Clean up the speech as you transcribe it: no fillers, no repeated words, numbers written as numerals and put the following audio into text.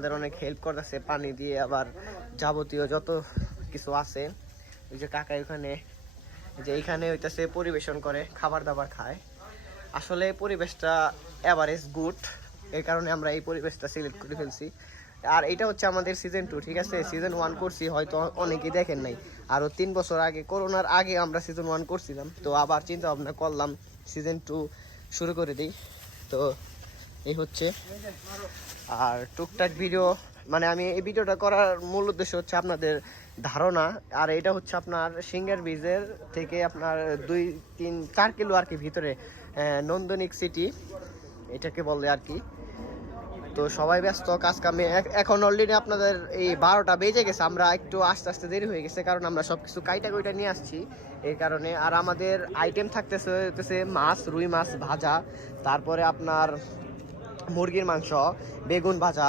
আমাদের অনেক হেল্প করতেছে পানি দিয়ে, আবার যাবতীয় যত কিছু আছে। ওই যে কাকা ওখানে যে এইখানে হইতেছে পরিবেশন করে, খাবার দাবার খায়। আসলে পরিবেশটা এভারেজ গুড, এই কারণে আমরা এই পরিবেশটা সিলেক্ট করে ফেলছি। আর এটা হচ্ছে আমাদের সিজন 2, ঠিক আছে। সিজন 1 করছি, হয়তো অনেকেই দেখেন নাই। আরও 3 বছর আগে, করোনার আগে আমরা সিজন 1 করছিলাম। তো আবার চিন্তা ভাবনা করলাম সিজন 2 শুরু করে দিই। তো এই হচ্ছে। আর টুকটাক ভিডিও, মানে আমি এই ভিডিওটা করার মূল উদ্দেশ্য হচ্ছে আপনাদের ধারণা। আর এটা হচ্ছে আপনার সিঙ্গার ব্রিজের থেকে আপনার 2-3-4 কিলো আর কি ভিতরে, নন্দনিক সিটি এটাকে বলে আর কি। তো সবাই ব্যস্ত কাজ কামে, এখন অলরেডি আপনাদের এই 12টা বেজে গেছে। আমরা একটু আস্তে আস্তে দেরি হয়ে গেছে, কারণ আমরা সব কিছু কাইটা কুইটা নিয়ে আসছি এই কারণে। আর আমাদের আইটেম থাকতেছে মাছ, রুই মাছ ভাজা, তারপরে আপনার মুরগির মাংস, বেগুন ভাজা,